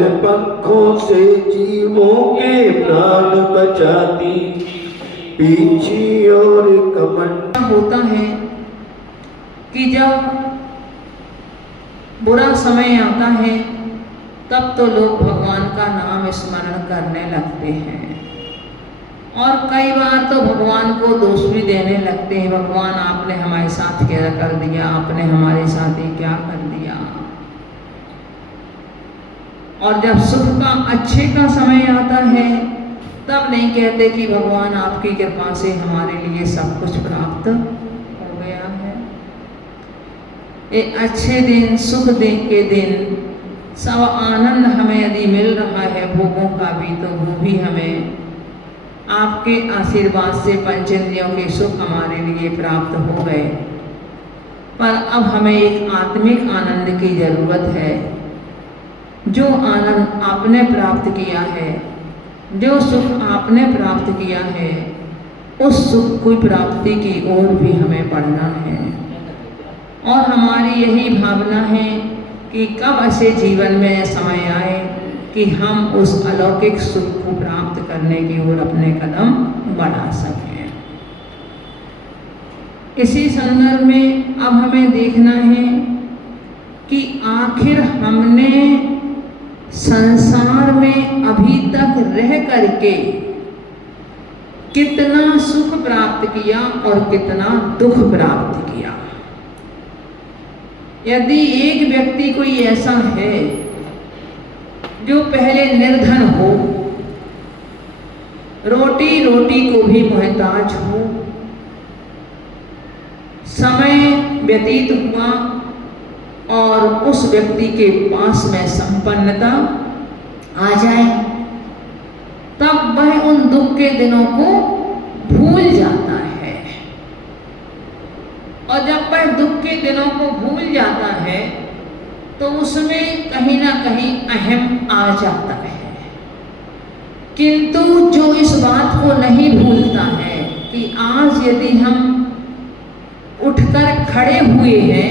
बल पंखों से जीवों के प्राण बचाती, पीछी और कमंड होता है कि जब बुरा समय आता है तब तो लोग भगवान का नाम स्मरण करने लगते हैं, और कई बार तो भगवान को दोष भी देने लगते हैं, भगवान आपने हमारे साथ क्या कर दिया, आपने हमारे साथ ही क्या कर दिया। और जब सुख का अच्छे का समय आता है तब नहीं कहते कि भगवान आपकी कृपा से हमारे लिए सब कुछ प्राप्त हो गया है। ये अच्छे दिन, सुख दिन के दिन सब आनंद हमें यदि मिल रहा है भोगों का भी, तो वो भी हमें आपके आशीर्वाद से पंचेंद्रियों के सुख हमारे लिए प्राप्त हो गए। पर अब हमें एक आत्मिक आनंद की जरूरत है। जो आनंद आपने प्राप्त किया है, जो सुख आपने प्राप्त किया है, उस सुख की प्राप्ति की ओर भी हमें बढ़ना है। और हमारी यही भावना है कि कब ऐसे जीवन में समय आए कि हम उस अलौकिक सुख को प्राप्त करने की ओर अपने कदम बढ़ा सकें। इसी संदर्भ में अब हमें देखना है कि आखिर हमने संसार में अभी तक रह करके कितना सुख प्राप्त किया और कितना दुख प्राप्त किया। यदि एक व्यक्ति कोई ऐसा है जो पहले निर्धन हो, रोटी रोटी को भी मोहताज हो, समय व्यतीत हुआ और उस व्यक्ति के पास में संपन्नता आ जाए, तब वह उन दुख के दिनों को भूल जाता है। और जब वह दुख के दिनों को भूल जाता है तो उसमें कहीं ना कहीं अहम आ जाता है। किंतु जो इस बात को नहीं भूलता है कि आज यदि हम उठकर खड़े हुए हैं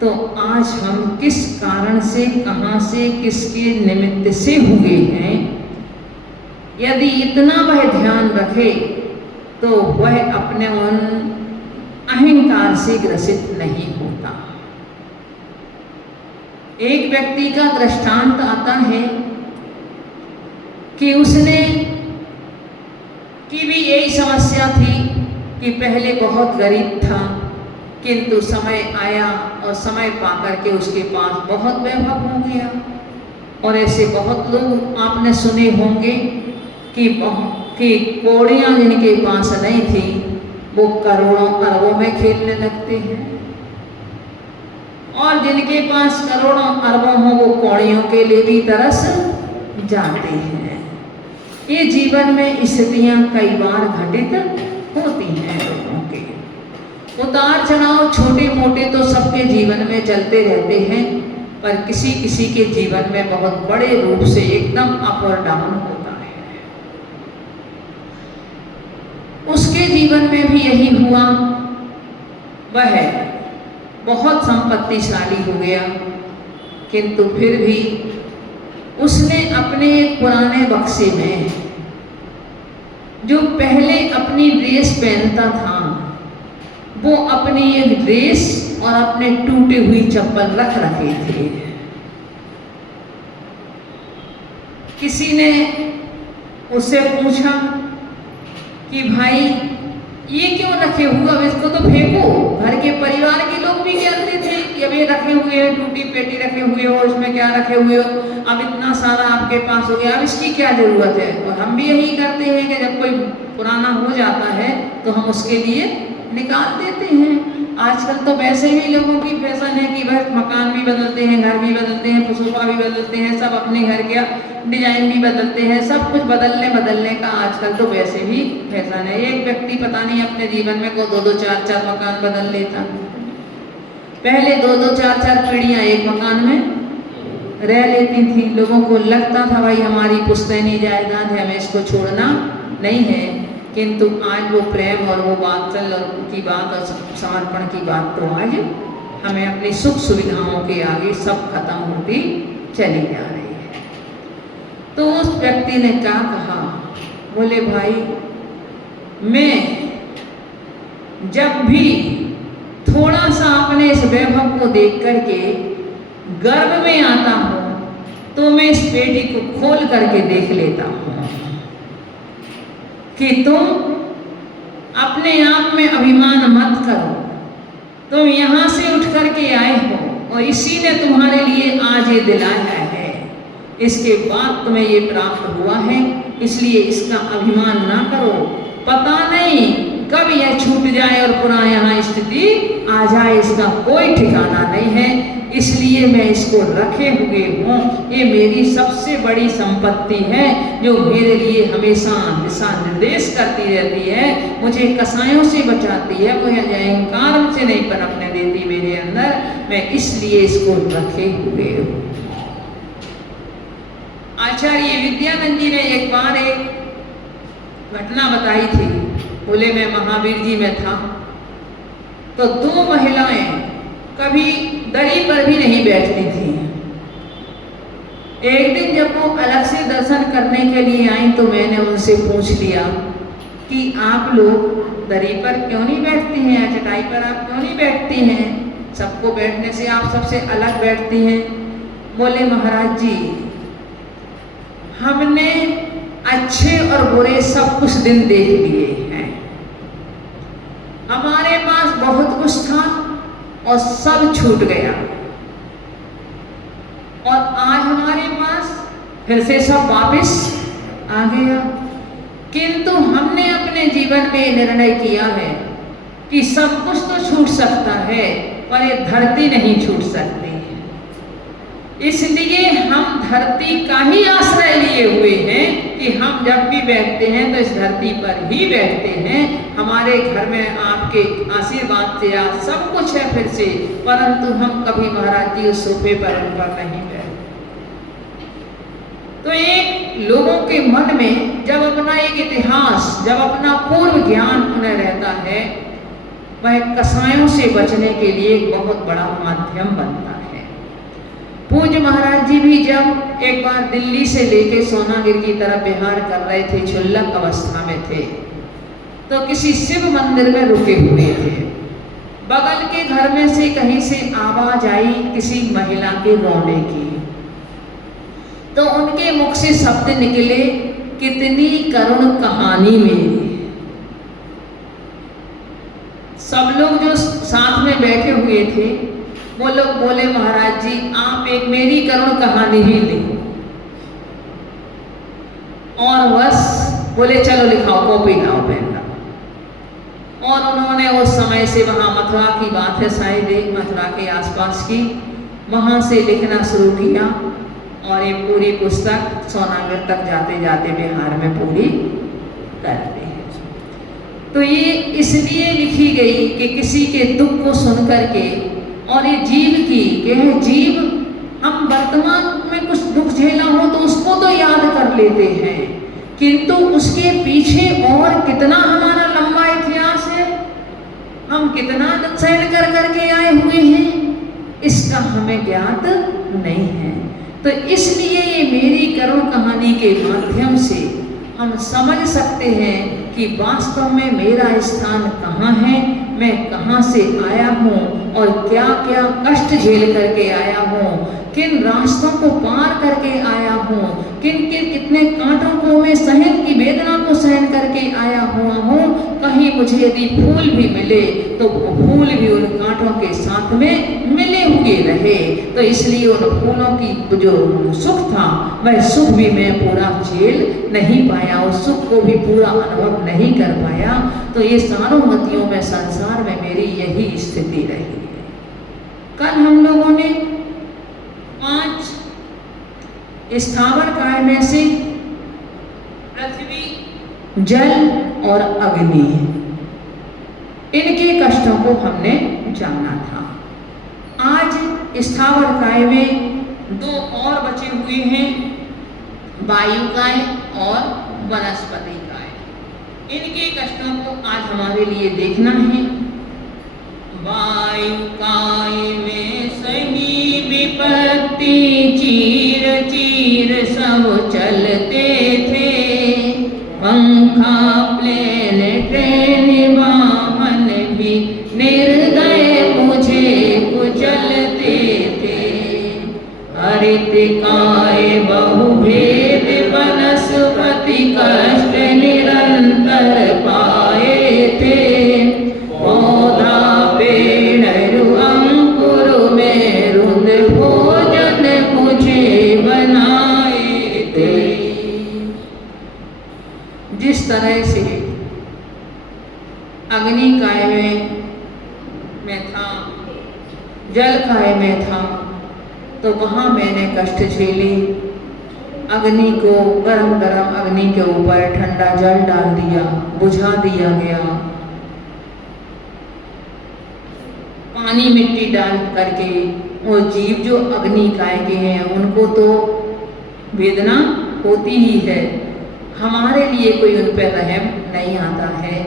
तो आज हम किस कारण से, कहां से, किसके निमित्त से हुए हैं, यदि इतना वह ध्यान रखे तो वह अपने उन अहंकार से ग्रसित नहीं होता। एक व्यक्ति का दृष्टांत आता है कि उसने की भी यही समस्या थी कि पहले बहुत गरीब था, किंतु समय आया और समय पाकर के उसके पास बहुत वैभव हो गया। और ऐसे बहुत लोग आपने सुने होंगे कि कौड़ियां जिनके पास नहीं थी वो करोड़ों अरबों में खेलने लगते हैं, और जिनके पास करोड़ों अरबों हो वो कौड़ियों के लिए भी तरस जाते हैं। ये जीवन में स्थितियां कई बार घटित होती हैं लोगों के। उतार चढ़ाव छोटे मोटे तो सबके जीवन में चलते रहते हैं, पर किसी किसी के जीवन में बहुत बड़े रूप से एकदम अप और डाउन होता है। उसके जीवन में भी यही हुआ। वह बहुत संपत्तिशाली हो गया, किंतु फिर भी उसने अपने एक पुराने बक्से में जो पहले अपनी ड्रेस पहनता था, वो अपनी एक ड्रेस और अपने टूटे हुई चप्पल रख रखे थे। किसी ने उससे पूछा कि भाई ये क्यों रखे हुए, अब इसको तो फेंको। घर के परिवार के लोग भी कहते थे कि अब ये रखे हुए हैं, टूटी पेटी रखे हुए हो, इसमें क्या रखे हुए हो, अब इतना सारा आपके पास हो गया, अब इसकी क्या जरूरत है। और हम भी यही करते हैं कि जब कोई पुराना हो जाता है तो हम उसके लिए निकाल देते हैं। आजकल तो वैसे ही लोगों की फैशन है कि वह मकान भी बदलते हैं, घर भी बदलते हैं, सोफा भी बदलते हैं, सब अपने घर का डिजाइन भी बदलते हैं, सब कुछ बदलने का आजकल तो वैसे भी फैशन है। एक व्यक्ति पता नहीं अपने जीवन में को 2-2 4-4 मकान बदल लेता। पहले 2-2 4-4 पीढ़ियां एक मकान में रह लेती थी। लोगों को लगता था भाई हमारी पुश्तैनी जायदाद है, हमें इसको छोड़ना नहीं है। किंतु आज वो प्रेम और वो वात्सल्य की बात और समर्पण की बात तो आज हमें अपनी सुख सुविधाओं के आगे सब खत्म होती चली जा रही है। तो उस व्यक्ति ने क्या कहा, बोले भाई मैं जब भी थोड़ा सा अपने इस वैभव को देख करके गर्व में आता हूँ तो मैं इस पेटी को खोल करके देख लेता हूँ कि तुम अपने आप में अभिमान मत करो, तुम यहाँ से उठ करके आए हो और इसी ने तुम्हारे लिए आज ये दिलाया है, इसके बाद तुम्हें ये प्राप्त हुआ है, इसलिए इसका अभिमान ना करो। पता नहीं कब यह छूट जाए और पुनः यहाँ स्थिति आ जाए, इसका कोई ठिकाना नहीं है, इसलिए मैं इसको रखे हुए हूँ। ये मेरी सबसे बड़ी संपत्ति है जो मेरे लिए हमेशा दिशा निर्देश करती रहती है, मुझे कसायों से बचाती है, मुझे अहंकार से नहीं पनपने देती मेरे अंदर, मैं इसलिए इसको रखे हुए हूँ। आचार्य विद्यानंद जी ने एक बार एक घटना बताई थी। बोले मैं महावीर जी में था तो दो महिलाएं कभी दरी पर भी नहीं बैठती थी। एक दिन जब वो अलग से दर्शन करने के लिए आई तो मैंने उनसे पूछ लिया कि आप लोग दरी पर क्यों नहीं बैठती हैं, चटाई पर आप क्यों नहीं बैठती हैं, सबको बैठने से आप सबसे अलग बैठती हैं। बोले महाराज जी हमने अच्छे और बुरे सब कुछ दिन देख लिए हैं, हमारे पास बहुत कुछ था और सब छूट गया और आज हमारे पास फिर से सब वापस आ गया, किंतु हमने अपने जीवन में निर्णय किया है कि सब कुछ तो छूट सकता है पर ये धरती नहीं छूट सकती है, इसलिए हम धरती का ही आश्रय लिए हुए हैं कि हम जब भी बैठते हैं तो इस धरती पर ही बैठते हैं। हमारे घर में आपके आशीर्वाद से आज सब कुछ है फिर से, परंतु हम कभी महाराज जी उस सोफे पर नहीं बैठते। तो एक लोगों के मन में जब अपना एक इतिहास, जब अपना पूर्व ज्ञान उन्हें रहता है, वह कसायों से बचने के लिए एक बहुत बड़ा माध्यम बनता है। पूज्य महाराज जी भी जब एक बार दिल्ली से लेके सोनागिर की तरफ विहार कर रहे थे, क्षुल्लक अवस्था में थे, तो किसी शिव मंदिर में रुके हुए थे। बगल के घर में से कहीं से आवाज आई किसी महिला के रोने की, तो उनके मुख से शब्द निकले, कितनी करुण कहानी मेरी। सब लोग जो साथ में बैठे हुए थे वो लोग बोले महाराज जी आप एक मेरी करुण कहानी ही लिखो, और बस बोले चलो लिखाओ, कॉपी लाओ पेन लाओ। और उन्होंने उस समय से वहाँ मथुरा की बात है शायद एक मथुरा के आसपास की, वहाँ से लिखना शुरू किया और ये पूरी पुस्तक सोनागिर तक जाते जाते बिहार में पूरी कर दी। तो ये इसलिए लिखी गई कि किसी के दुख को सुन करके, और ये जीव की यह जीव हम वर्तमान में कुछ दुख झेला हो तो उसको तो याद कर लेते हैं, किंतु उसके पीछे और कितना हमारा लंबा इतिहास है, हम कितना सहन कर करके आए हुए हैं, इसका हमें ज्ञात नहीं है। तो इसलिए ये मेरी करुण कहानी के माध्यम से हम समझ सकते हैं कि वास्तव में मेरा स्थान कहाँ है, मैं कहाँ से आया हूँ और क्या क्या कष्ट झेल करके आया हूँ, किन रास्तों को पार करके आया हूँ, कितने कांटों को मैं सहन की वेदना को सहन करके आया हुआ हूँ। कहीं मुझे यदि फूल भी मिले तो वो फूल भी उन कांटों के साथ में मिले हुए रहे, तो इसलिए उन फूलों की जो सुख था वह सुख भी मैं पूरा झेल नहीं पाया, उस सुख को भी पूरा अनुभव नहीं कर पाया। तो ये सानुमतियों में संसार में मेरी यही स्थिति रही है। कल हम लोगों ने 5 स्थावर काय में से पृथ्वी, जल और अग्नि, इनके कष्टों को हमने जाना था। आज स्थावर काय में 2 और बचे हुए हैं, वायु काय और वनस्पति काय। इनके कष्टों को आज हमारे लिए देखना है। वायु काय में सही विपत्ति, चीर चीर सब चल जल काय में था तो वहाँ मैंने कष्ट झेले। अग्नि को गरम गरम अग्नि के ऊपर ठंडा जल डाल दिया, बुझा दिया गया। पानी मिट्टी डाल करके वो जीव जो अग्नि काय के हैं उनको तो वेदना होती ही है, हमारे लिए कोई उन पर रहम नहीं आता है।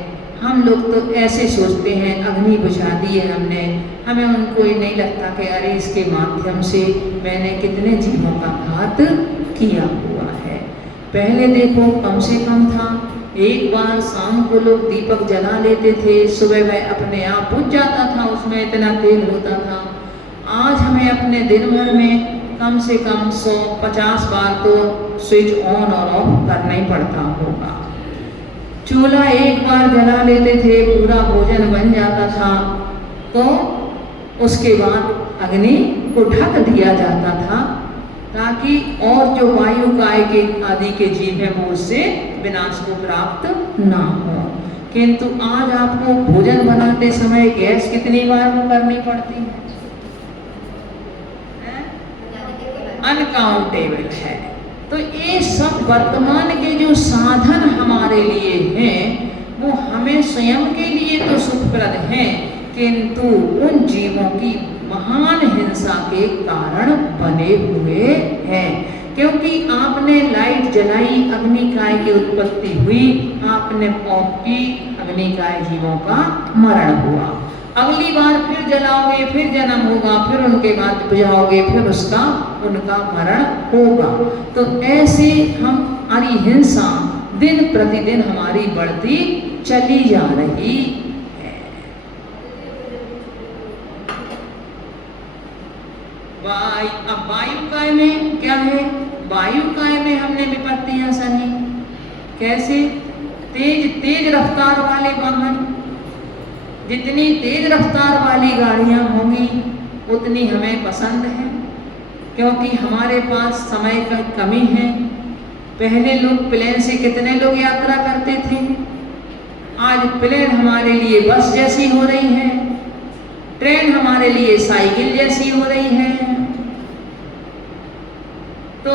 हम लोग तो ऐसे सोचते हैं अग्नि बुझा दी है हमने, हमें उनको ये नहीं लगता कि अरे इसके माध्यम से मैंने कितने जीवों का घात किया हुआ है। पहले देखो कम से कम था, एक बार शाम को लोग दीपक जला लेते थे, सुबह वह अपने आप बुझ जाता था, उसमें इतना तेल होता था। आज हमें अपने दिन भर में कम से कम 150 बार तो स्विच ऑन और ऑफ करना ही पड़ता होगा। चूल्हा एक बार जला लेते थे, पूरा भोजन बन जाता था, तो उसके बाद अग्नि को ढक दिया जाता था ताकि और जो वायु काय के आदि के जीव हैं वो उससे विनाश को प्राप्त ना हो। किंतु आज आपको भोजन बनाते समय गैस कितनी बार करनी पड़ती है? अनकाउंटेबल है। तो ये सब वर्तमान के जो साधन हमारे लिए हैं वो हमें स्वयं के लिए तो सुखप्रद हैं, किंतु उन जीवों की महान हिंसा के कारण बने हुए हैं। क्योंकि आपने लाइट जलाई, अग्निकाय की उत्पत्ति हुई, आपने ऑफ की, अग्निकाय जीवों का मरण हुआ। अगली बार फिर जलाओगे, फिर जन्म होगा, फिर उनके बाद बुझाओगे, फिर उसका उनका मरण होगा। तो ऐसे हमारी हिंसा दिन प्रतिदिन हमारी बढ़ती चली जा रही है। अब वायुकाय में क्या है? वायुकाय में हमने विपत्तियां सही। कैसे? तेज रफ्तार वाले वाहन, जितनी तेज रफ्तार वाली गाड़ियां होंगी उतनी हमें पसंद है, क्योंकि हमारे पास समय की कमी है। पहले लोग प्लेन से कितने लोग यात्रा करते थे, आज प्लेन हमारे लिए बस जैसी हो रही है, ट्रेन हमारे लिए साइकिल जैसी हो रही है। तो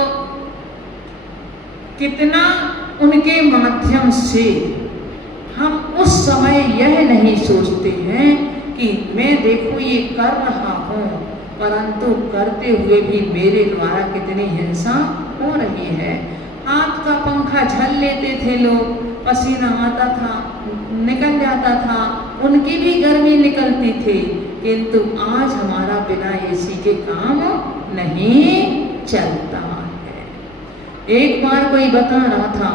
कितना उनके माध्यम से हम उस समय यह नहीं सोचते हैं कि मैं देखो ये कर रहा हूँ, परंतु करते हुए भी मेरे द्वारा कितनी हिंसा हो रही है। हाथ का पंखा झल लेते थे लोग, पसीना आता था, निकल जाता था, उनकी भी गर्मी निकलती थी, किंतु आज हमारा बिना एसी के काम नहीं चलता है। एक बार कोई बता रहा था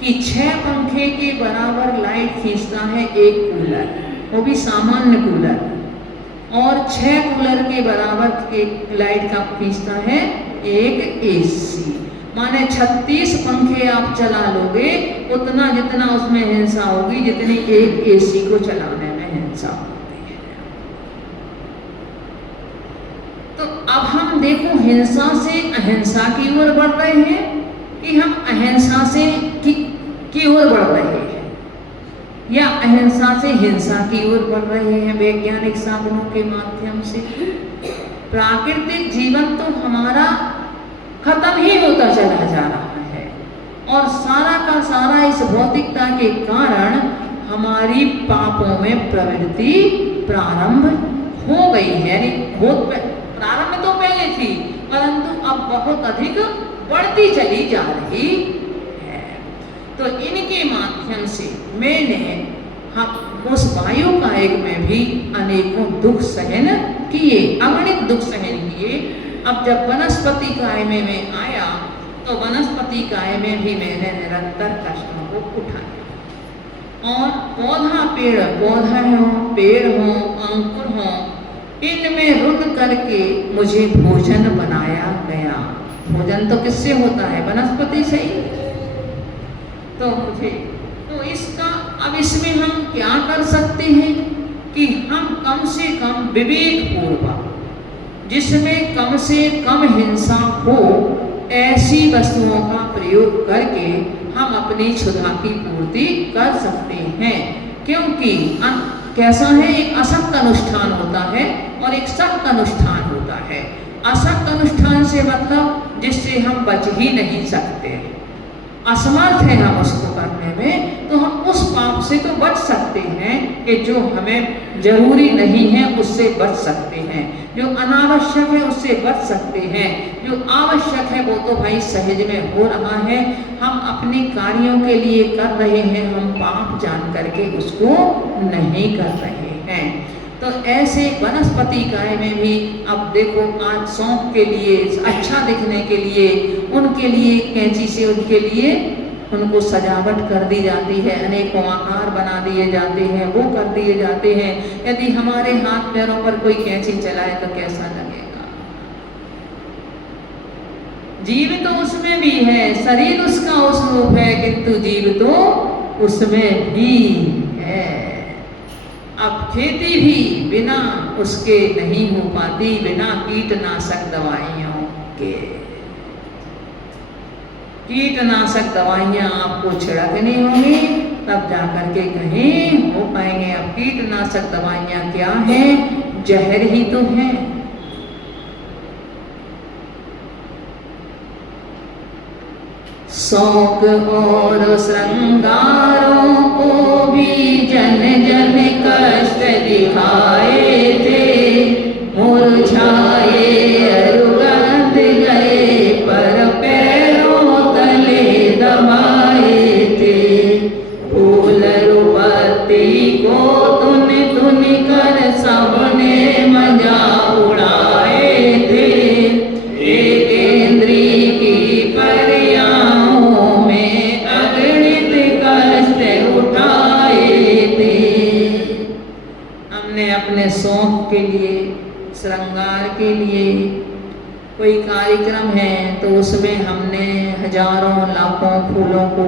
कि 6 पंखे के बराबर लाइट खींचता है एक कूलर, वो भी सामान्य कूलर, और 6 कूलर के बराबर एक लाइट का खींचता है एक एसी। माने 36 पंखे आप चला लोगे उतना जितना उसमें हिंसा होगी जितनी एक एसी को चलाने में हिंसा होती है। तो अब हम देखो हिंसा से अहिंसा की ओर बढ़ रहे हैं कि हम अहिंसा से की ओर बढ़ रहे हैं, या अहिंसा से हिंसा की ओर बढ़ रहे हैं वैज्ञानिक साधनों के माध्यम से। प्राकृतिक जीवन तो हमारा खत्म ही होता चला जा रहा है, और सारा का सारा इस भौतिकता के कारण हमारी पापों में प्रवृत्ति प्रारंभ हो गई है। प्रारंभ तो पहले थी, परंतु अब बहुत अधिक बढ़ती चली जा रही है। तो इनके माध्यम से मैंने हम उस वायुकायिक में भी अनेकों दुख सहन किए, अगणित दुख सहन किए। अब जब वनस्पति काय में मैं आया तो वनस्पति काय में भी मैंने निरंतर कष्टों को उठाया, और पौधा पेड़ हो अंकुर हो, इनमें रुन करके मुझे भोजन बनाया गया। भोजन तो किससे होता है? वनस्पति से ही। तो इसका अब इसमें हम क्या कर सकते हैं कि हम कम से कम विवेक पूर्वक, जिसमें कम से कम हिंसा हो, ऐसी वस्तुओं का प्रयोग करके हम अपनी क्षुधा की पूर्ति कर सकते हैं। क्योंकि कैसा है, एक असक्त अनुष्ठान होता है और एक सख्त अनुष्ठान होता है। असक्त अनुष्ठान से मतलब जिससे हम बच ही नहीं सकते, असमर्थ है हम उसको करने में, तो हम उस पाप से तो बच सकते हैं कि जो हमें जरूरी नहीं है उससे बच सकते हैं, जो अनावश्यक है उससे बच सकते हैं, जो आवश्यक है वो तो भाई सहज में हो रहा है, हम अपने कार्यों के लिए कर रहे हैं, हम पाप जान करके उसको नहीं कर रहे हैं। तो ऐसे वनस्पति काय में भी अब देखो आज सौंफ के लिए, अच्छा दिखने के लिए, उनके लिए कैंची से उनके लिए उनको सजावट कर दी जाती है, अनेकों आकार बना दिए जाते हैं, वो कर दिए जाते हैं। यदि हमारे हाथ पैरों पर कोई कैंची चलाए तो कैसा लगेगा? जीव तो उसमें भी है, शरीर उसका उस रूप है, किंतु जीव तो उसमें भी है। अब खेती भी बिना उसके नहीं हो पाती, बिना कीटनाशक दवाइयों के। कीटनाशक दवाइयाँ आपको छिड़कनी होंगी तब जाकर के कहीं हो पाएंगे। अब कीटनाशक दवाइयाँ क्या हैं? जहर ही तो हैं। शौक और श्रृंगारों को भी जन जन कष्ट दिखाए थे, मुरझाए अरुगंध गए पर पैरों तले दबाए थे। फूल पत्ती को तुन तुन कर सबने मजा उड़ाए थे, एक इंद्री की पर्याओं में अगणित कष्ट उठाए थे। हमने अपने शौक के लिए, श्रृंगार के लिए कोई कार्यक्रम है तो उसमें हमने हजारों लाखों फूलों को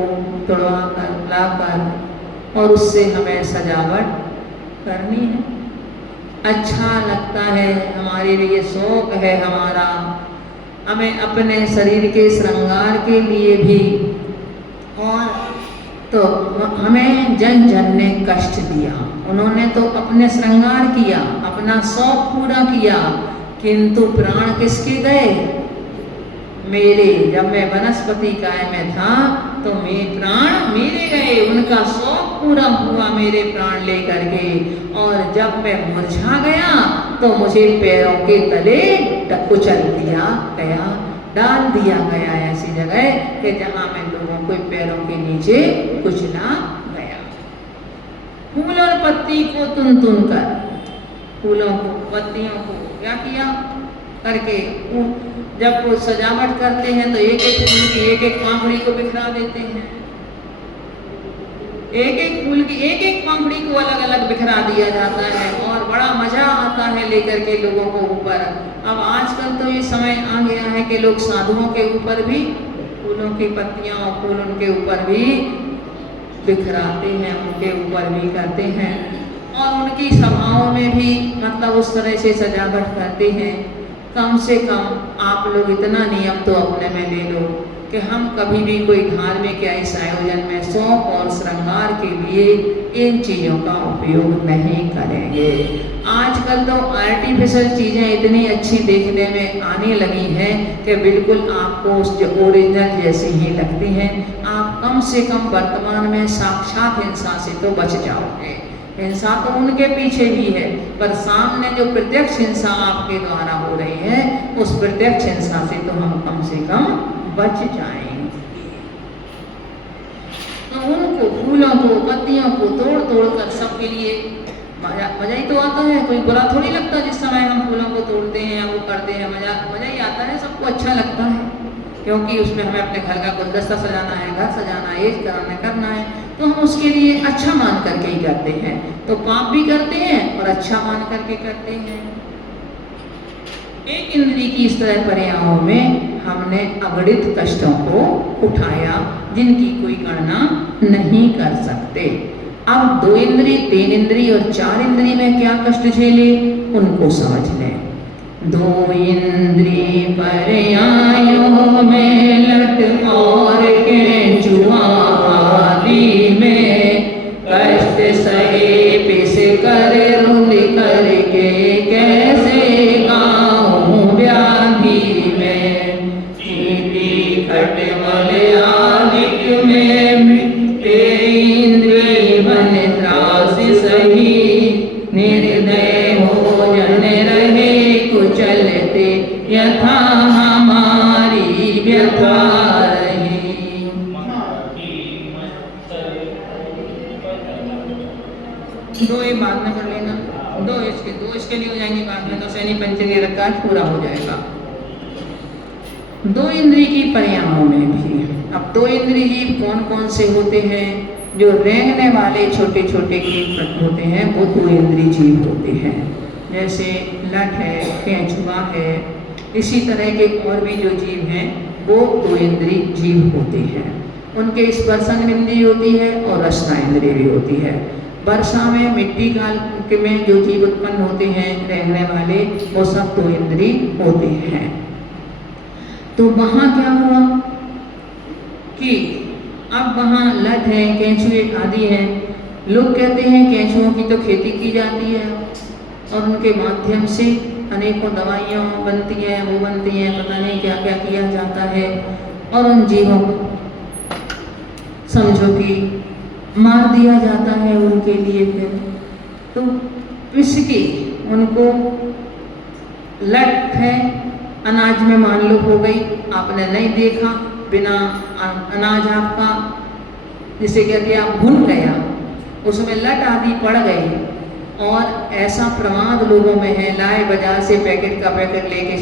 तोड़वा कर लाकर और उससे हमें सजावट करनी है। अच्छा लगता है, हमारे लिए शौक है हमारा। हमें अपने शरीर के श्रृंगार के लिए भी, और तो हमें जन जन ने कष्ट दिया, उन्होंने तो अपने श्रृंगार किया, अपना शौक पूरा किया, किंतु प्राण किसके गए? मेरे। जब मैं वनस्पति काय में था तो प्राण मेरे गए, उनका शौक पूरा हुआ मेरे प्राण लेकर के, और जब मैं मुरझा गया तो मुझे पैरों के तले कुचल दिया गया, डाल दिया गया ऐसी जगह कि जहाँ मैं लोगों को पैरों के नीचे कुचला गया। फूल और पत्ती को तुन तुन कर, फूलों को पत्तियों को क्या किया करके, जब वो सजावट करते हैं तो एक एक फूल की एक एक पाखड़ी को बिखरा देते हैं, एक एक फूल की एक एक पाखड़ी को अलग अलग बिखरा दिया जाता है और बड़ा मजा आता है लेकर के लोगों को ऊपर। अब आजकल तो ये समय आ गया है कि लोग साधुओं के ऊपर भी फूलों की पत्तियां और फूल उनके ऊपर भी बिखराते हैं, उनके ऊपर भी करते हैं, और उनकी सभाओं में भी मतलब उस तरह से सजावट करते हैं। कम से कम आप लोग इतना नियम तो अपने में ले लो कि हम कभी भी कोई धार्मिक या इस आयोजन में शौक और श्रृंगार के लिए इन चीज़ों का उपयोग नहीं करेंगे। आजकल तो आर्टिफिशियल चीज़ें इतनी अच्छी देखने में आने लगी हैं कि बिल्कुल आपको उस जो ओरिजिनल जैसी ही लगती हैं। आप कम से कम वर्तमान में साक्षात हिंसा से तो बच जाओगे। हिंसा तो उनके पीछे भी है, पर सामने जो प्रत्यक्ष हिंसा आपके द्वारा हो रही है उस प्रत्यक्ष हिंसा से तो हम कम से कम बच जाएंगे। तो उनको फूलों को पत्तियों को तोड़ तोड़ कर सबके लिए मजा ही तो आता है, कोई बुरा थोड़ी लगता जिस समय हम फूलों को तोड़ते हैं या वो करते हैं, मजा ही आता है, सबको अच्छा लगता है, क्योंकि उसमें हमें अपने घर का गुलदस्ता सजाना है, घर सजाना है, ये करना है, तो हम उसके लिए अच्छा मान करके ही करते हैं। तो पाप भी करते हैं और अच्छा मान करके करते हैं। एक इंद्री की इस तरह पर्यायों में हमने अगणित कष्टों को उठाया जिनकी कोई गणना नहीं कर सकते। अब 2 इंद्री, 3 इंद्री और 4 इंद्री में क्या कष्ट झेले उनको समझ लें। 2 इंद्री पर्यायों में लट और केंचुआ आदि में कष्ट सहे पिस कर रुंध करके कैसे यथा हमारी व्यथा रही। दो एक बाद में कर लेना, दो इसके लिए हो जाएंगे बाद में, तो शनि पंचमी रखा पूरा हो जाएगा। दो इंद्रिय की पर्यायों में भी, अब दो इंद्रिय जीव कौन कौन से होते हैं? जो रेंगने वाले छोटे छोटे कीट होते हैं वो दो इंद्रिय जीव होते हैं, जैसे लठ है, केंचुआ है, इसी तरह के और भी जो जीव हैं वो दो इंद्रिय जीव होते हैं। उनके स्पर्शन इंद्रिय होती है और रसना इंद्रिय भी होती है। वर्षा में मिट्टी काल में जो जीव उत्पन्न होते हैं रहने वाले, वो सब दो इंद्रिय होते हैं। तो वहाँ क्या हुआ कि अब वहाँ लठ है, केंचुए आदि हैं। लोग कहते हैं केंचुओं की तो खेती की जाती है और उनके माध्यम से अनेकों दवाइयाँ बनती हैं, वो बनती हैं, पता नहीं क्या क्या किया जाता है, और उन जीवों को समझो कि मार दिया जाता है उनके लिए। फिर तो इसकी उनको लठ है, अनाज में मान लो हो गई, आपने नहीं देखा, बिना अनाज आपका जिसे कहते हैं आप भून गया, उसमें लट आदि पड़ गई, और ऐसा प्रमाद लोगों में है, लाए बाजार से पैकेट का पैकेट लेके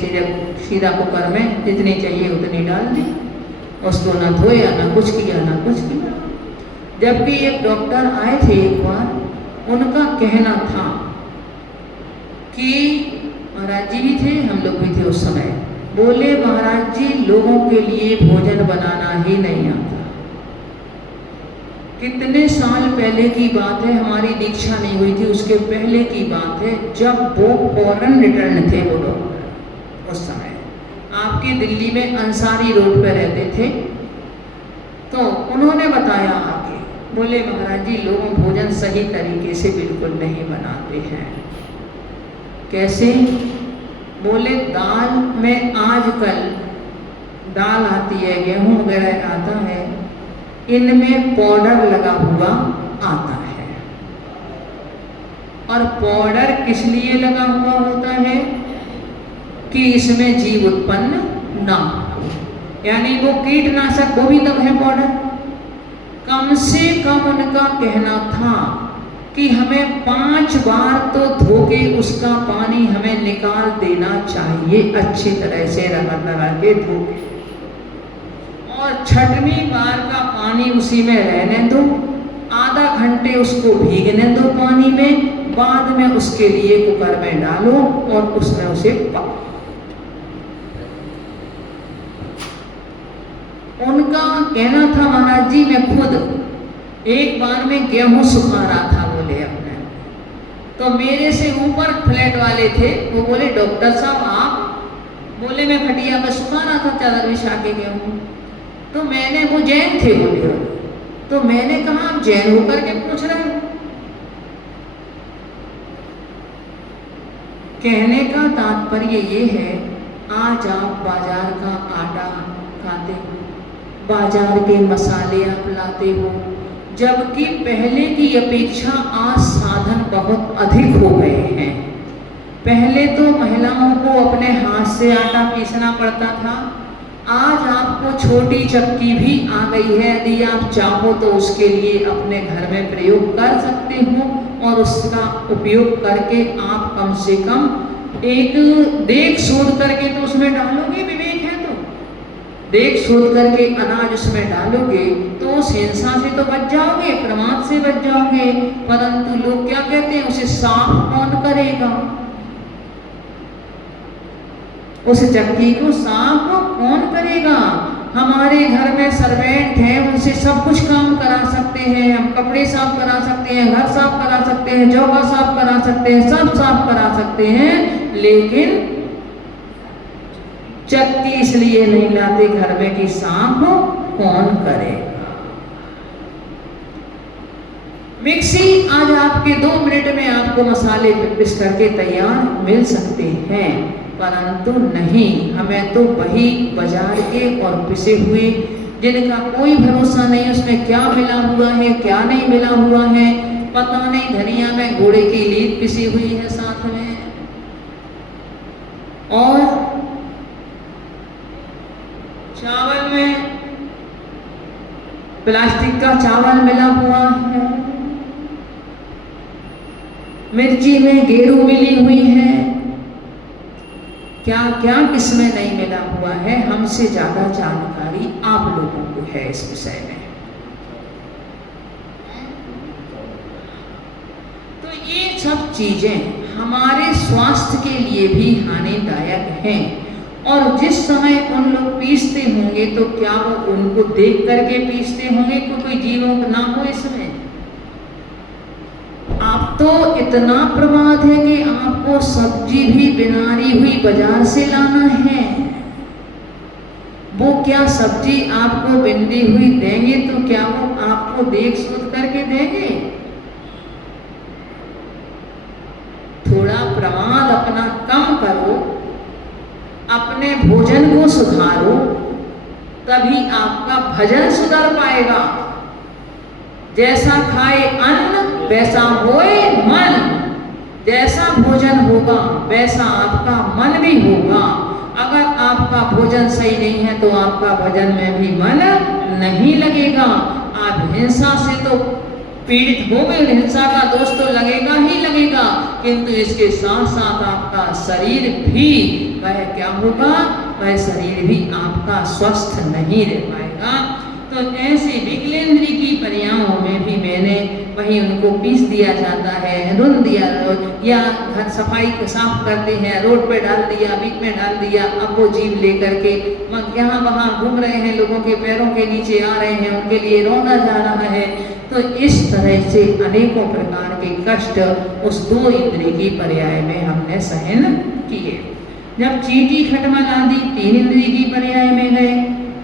सीधा कुकर में जितनी चाहिए उतनी डाल दी, उसको ना धोया ना कुछ किया ना कुछ किया। जबकि एक डॉक्टर आए थे एक बार, उनका कहना था कि महाराज जी भी थे, हम लोग भी थे उस समय, बोले महाराज जी लोगों के लिए भोजन बनाना ही नहीं आता। कितने साल पहले की बात है, हमारी दीक्षा नहीं हुई थी उसके पहले की बात है, जब वो फॉरेन रिटर्न थे वो डॉक्टर उस समय आपकी दिल्ली में अंसारी रोड पे रहते थे। तो उन्होंने बताया आगे, बोले महाराज जी लोग भोजन सही तरीके से बिल्कुल नहीं बनाते हैं। कैसे? बोले दाल में आजकल दाल आती है, गेहूं वगैरह आता है, इनमें पाउडर लगा हुआ आता है। और पाउडर किस लिए लगा हुआ होता है? कि इसमें जीव उत्पन्न ना हो, यानी वो कीटनाशक वो भी तब है पाउडर। कम से कम उनका कहना था कि हमें 5 बार तो धो के उसका पानी हमें निकाल देना चाहिए, अच्छी तरह से रगड़ के धो के, और 6वीं बार का पानी उसी में रहने दो, आधा घंटे उसको भीगने दो पानी में, बाद में उसके लिए कुकर में डालो और उसमें उसे पकाओ। उनका कहना था महाराज जी मैं खुद एक बार में गेहूं सुखा रहा था, बोले अपने, तो मेरे से ऊपर फ्लैट वाले थे, वो बोले डॉक्टर साहब आप? बोले मैं खटिया में सुखा रहा था चादर बिछा के गेहूं। तो मैंने, वो जैन थे बोले, तो मैंने कहा आप जैन होकर के पूछ रहे हैं? कहने का तात्पर्य ये है, आज आप बाजार का आटा खाते हो, बाजार के मसाले आप लाते हो, जबकि पहले की अपेक्षा आज साधन बहुत अधिक हो गए हैं। पहले तो महिलाओं को अपने हाथ से आटा पीसना पड़ता था, आज आपको छोटी चक्की भी आ गई है, यदि आप चाहो तो उसके लिए अपने घर में प्रयोग कर सकते हो, और उसका उपयोग करके आप कम से कम एक देख सोध करके तो उसमें डालोगे, विवेक है तो देख सोध करके अनाज उसमें डालोगे तो उस हिंसा से तो बच जाओगे, प्रमाद से बच जाओगे। परंतु लोग क्या कहते हैं, उसे साफ कौन करेगा? उस चक्की को साफ कौन करेगा? हमारे घर में सर्वेंट हैं, उनसे सब कुछ काम करा सकते हैं, हम कपड़े साफ करा सकते हैं, घर साफ करा सकते हैं, चौका साफ करा सकते हैं, सब साफ करा सकते हैं, लेकिन चक्की इसलिए नहीं लाते घर में कि साफ कौन करेगा। मिक्सी आज आपके 2 मिनट में आपको मसाले पीस करके तैयार मिल सकते हैं, परंतु नहीं, हमें तो वही बाजार के और पिसे हुए, जिनका कोई भरोसा नहीं उसमें क्या मिला हुआ है क्या नहीं मिला हुआ है, पता नहीं, धनिया में घोड़े की लीद पिसी हुई है साथ में, और प्लास्टिक का चावल मिला हुआ है, मिर्ची में गेरू मिली हुई है, क्या क्या किसमें नहीं मिला हुआ है। हमसे ज्यादा जानकारी आप लोगों को है इस विषय में। तो ये सब चीजें हमारे स्वास्थ्य के लिए भी हानिदायक हैं। और जिस समय उन लोग पीसते होंगे तो क्या वो उनको देख करके पीसते होंगे कि कोई जीवों ना हो इसमें। आप तो इतना प्रमाद है कि आपको सब्जी भी बिनारी हुई बाजार से लाना है। वो क्या सब्जी आपको बिंदी हुई देंगे तो क्या वो आपको देख सोच करके देंगे? थोड़ा प्रमाद अपना कम करो, अपने भोजन को सुधारो, तभी आपका भजन सुधर पाएगा। जैसा खाए अन्न वैसा होए मन, जैसा भोजन होगा वैसा आपका मन भी होगा। अगर आपका भोजन सही नहीं है तो आपका भजन में भी मन नहीं लगेगा। आप हिंसा से तो पीड़ित हो गए, हिंसा का दोष तो लगेगा ही लगेगा, किंतु इसके साथ साथ आपका शरीर भी वह क्या होगा, वह शरीर भी आपका स्वस्थ नहीं रह पाएगा। तो ऐसे विकलेंद्री की पर्यायों में भी मैंने वही उनको पीस दिया जाता है, रुन दिया, या घर सफाई को साफ करते हैं, रोड पे डाल दिया, बीच में डाल दिया। अब वो जीव लेकर के यहाँ वहाँ घूम रहे हैं, लोगों के पैरों के नीचे आ रहे हैं, उनके लिए रोना जा रहा है। तो इस तरह से अनेकों प्रकार के कष्ट उस 2 इंद्रिय की पर्याय में हमने सहन किए। जब चींटी खटमल आदि 3 इंद्रिय की पर्याय में गए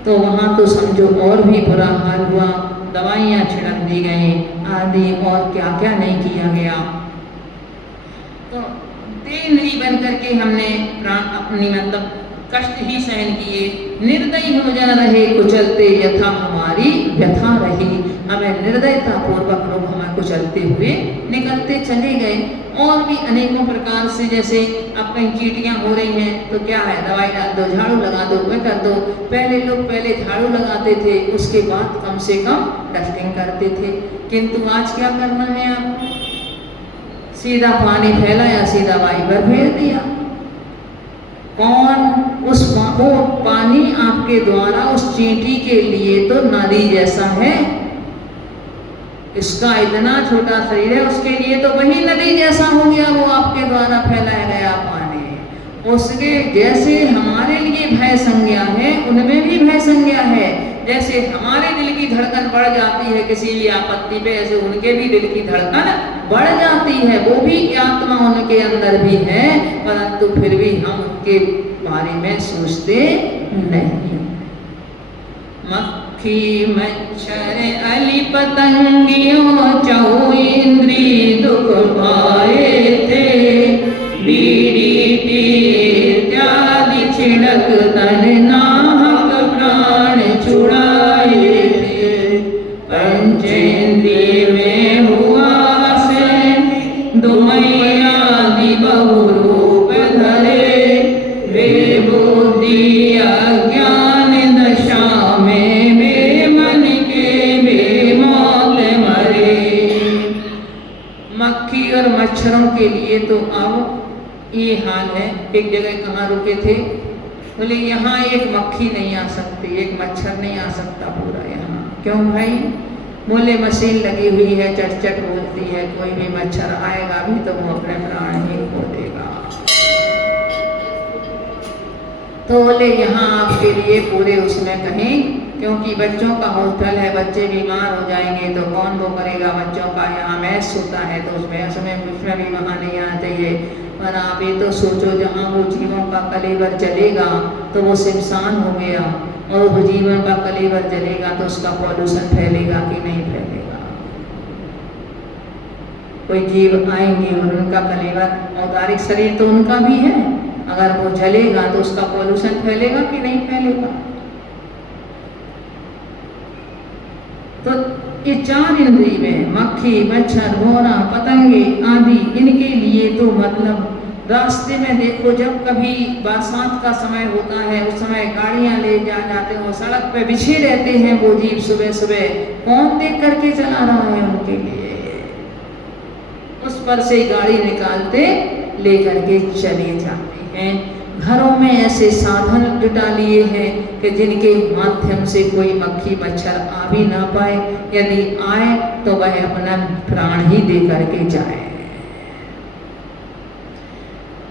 तो वहाँ तो समझो और भी बुरा हाल हुआ। दवाइयाँ छिड़क दी गई आदि और क्या क्या नहीं किया गया। तो 3 इंद्रिय बन करके हमने अपनी मतलब कष्ट ही सहन किए। निर्दयी हो जा रहे कुचलते यथा हमारी व्यथा रही। हमें निर्दयता पूर्वक लोग हमें कुचलते हुए निकलते चले गए। और भी अनेकों प्रकार से, जैसे अब कहीं चींटियां हो रही हैं तो क्या है, दवाई डाल दो, झाड़ू लगा दो, वह कर दो। पहले लोग पहले झाड़ू लगाते थे, उसके बाद कम से कम डस्टिंग करते थे। किंतु आज क्या करना है, आप सीधा पानी फैलाया, सीधा वाइपर फेर दिया। कौन उस वो पानी आपके द्वारा उस चींटी के लिए तो नदी जैसा है, इसका इतना छोटा शरीर है, उसके लिए तो वही नदी जैसा हो गया वो आपके द्वारा फैलाया गया पानी। उसके जैसे हमारे लिए भय संज्ञा है, उनमें भी भय संज्ञा है। जैसे हमारे दिल की धड़कन बढ़ जाती है किसी भी आपत्ति पे, ऐसे उनके भी दिल की धड़कन बढ़ जाती है। वो भी आत्मा उनके अंदर भी है, परंतु फिर भी हम उनके बारे में सोचते नहीं। मक्खी मच्छर अली पतंगियों चहु इंद्री दुख पाए थे। बीड़ी इत्यादि छिड़क तन नाहक प्राण छुड़ाए थे। पंचेंद्रिय में हुआ से दुमैयादि बहु रूप धरे। वे बुद्धि अज्ञान दशा में बेमन के बेमौत मरे। मक्खी और मच्छरों के लिए तो अब ये हाल है। एक जगह कहाँ रुके थे, बोले यहाँ एक मक्खी नहीं आ सकती, एक मच्छर नहीं आ सकता पूरा यहाँ। क्यों भाई? बोले मशीन लगी हुई है, चट चट बोलती है, कोई भी मच्छर आएगा भी तो वो अपने प्राण ही खो देगा। तो बोले यहाँ आपके लिए पूरे उसमें कहीं, क्योंकि बच्चों का हॉस्टल है, बच्चे बीमार हो जाएंगे तो कौन वो करेगा बच्चों का। यहाँ मैस होता है तो उस मैस में भी वहाँ नहीं आना चाहिए। पर आप ये तो सोचो, जहाँ वो जीवों का कलेवर जलेगा तो वो शमशान हो गया, और वो जीवन का कलेवर जलेगा तो उसका पॉल्यूशन फैलेगा कि नहीं फैलेगा। कोई जीव आएंगे और उनका कलेवर, औदारिक शरीर तो उनका भी है, अगर वो जलेगा तो उसका पॉल्यूशन फैलेगा कि नहीं फैलेगा। तो ये 4 इंद्रिय में मक्खी मच्छर भौरा पतंगे आदि, इनके लिए तो मतलब रास्ते में देखो जब कभी बरसात का समय होता है उस समय गाड़ियां ले जाते हैं, वो सड़क पे बिछे रहते हैं वो जीव सुबह सुबह, कौन देख करके चला रहा है उनके लिए, उस पर से गाड़ी निकालते लेकर के चले जाते हैं। घरों में ऐसे साधन जुटा लिए हैं कि जिनके माध्यम से कोई मक्खी मच्छर आ भी ना पाए, यदि आए तो वह अपना प्राण ही दे करके जाए।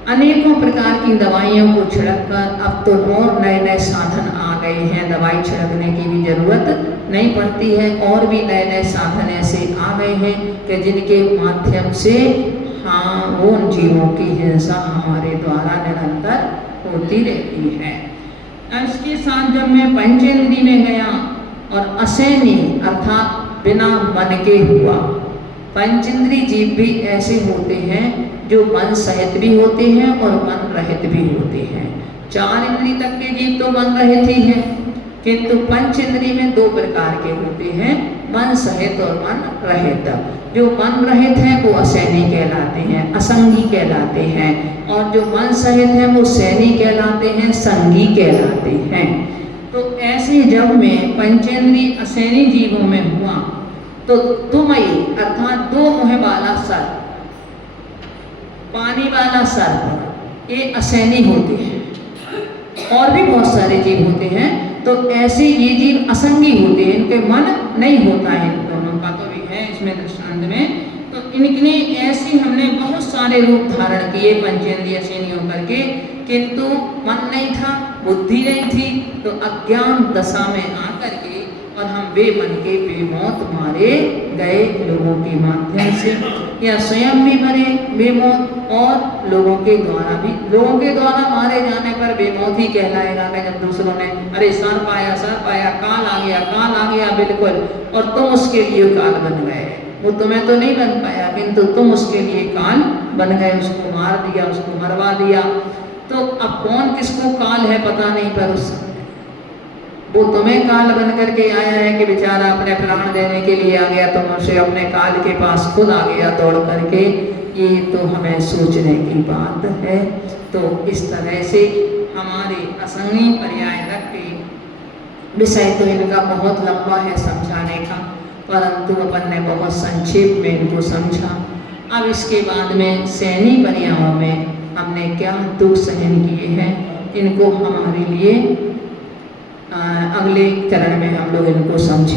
अनेकों प्रकार की दवाइयों को छिड़क कर अब तो और नए नए साधन आ गए हैं, दवाई छिड़कने की भी जरूरत नहीं पड़ती है, और भी नए नए साधन ऐसे आ गए हैं कि जिनके माध्यम से हाँ वो उन जीवों की हिंसा हमारे द्वारा निरंतर होती रहती है। इसके साथ जब मैं पंचेंद्री में गया और असैनी अर्थात बिना मन के हुआ, पंचेंद्री जीव भी ऐसे होते हैं जो मन सहित भी होते हैं और मन रहित भी होते हैं। 4 इंद्री तक के जीव तो मन रहित ही हैं, किंतु पंच इंद्री में 2 प्रकार के होते हैं, मन सहित और मन रहित। जो मन रहित है वो असैनी कहलाते हैं, असंगी कहलाते हैं, और जो मन सहित है वो सैनी कहलाते हैं, संगी कहलाते हैं। तो ऐसे जब मैं पंचेंद्री असैनी जीवों में हुआ तो तुमई अर्थात 2 मुँह वाला सर्प, पानी वाला सर्प, ये असैनी होते हैं, और भी बहुत सारे जीव होते हैं। तो ऐसे ये जीव असंगी होते हैं, इनके मन नहीं होता है, इन दोनों का तो भी है इसमें दृष्टांत में। तो इनके ऐसे हमने बहुत सारे रूप धारण किए पंचेंद्रिय असैनी होकर के, किंतु मन नहीं था, बुद्धि नहीं थी, तो अज्ञान दशा में आकर के और हम बेमन के बेमौत मारे गए लोगों के माध्यम से, या स्वयं भी मरे बेमौत, और लोगों के द्वारा मारे जाने पर बेमौत ही कहलाएगा कि जब दूसरों ने अरे सर्प आया, काल आ गया बिल्कुल, और तुम उसके लिए काल बन गए। वो तुम्हें तो नहीं बन पाया, किंतु तुम उसके लिए काल बन गए, उसको मार दिया, उसको मरवा दिया। तो अब कौन किसको काल है पता नहीं, पर उस वो तुम्हें काल बन करके आया है कि बेचारा अपने प्राण देने के लिए आ गया, तुम उसे अपने काल के पास खुद आ गया दौड़ करके। ये तो हमें सोचने की बात है। तो इस तरह से हमारे असंगी पर्यायक के विषय तो इनका बहुत लंबा है समझाने का, परंतु अपन ने बहुत संक्षेप में इनको समझा। अब इसके बाद में सैनी पर्यायों में हमने क्या दुख सहन किए हैं, इनको हमारे लिए अगले चरण में हम लोग इनको समझें।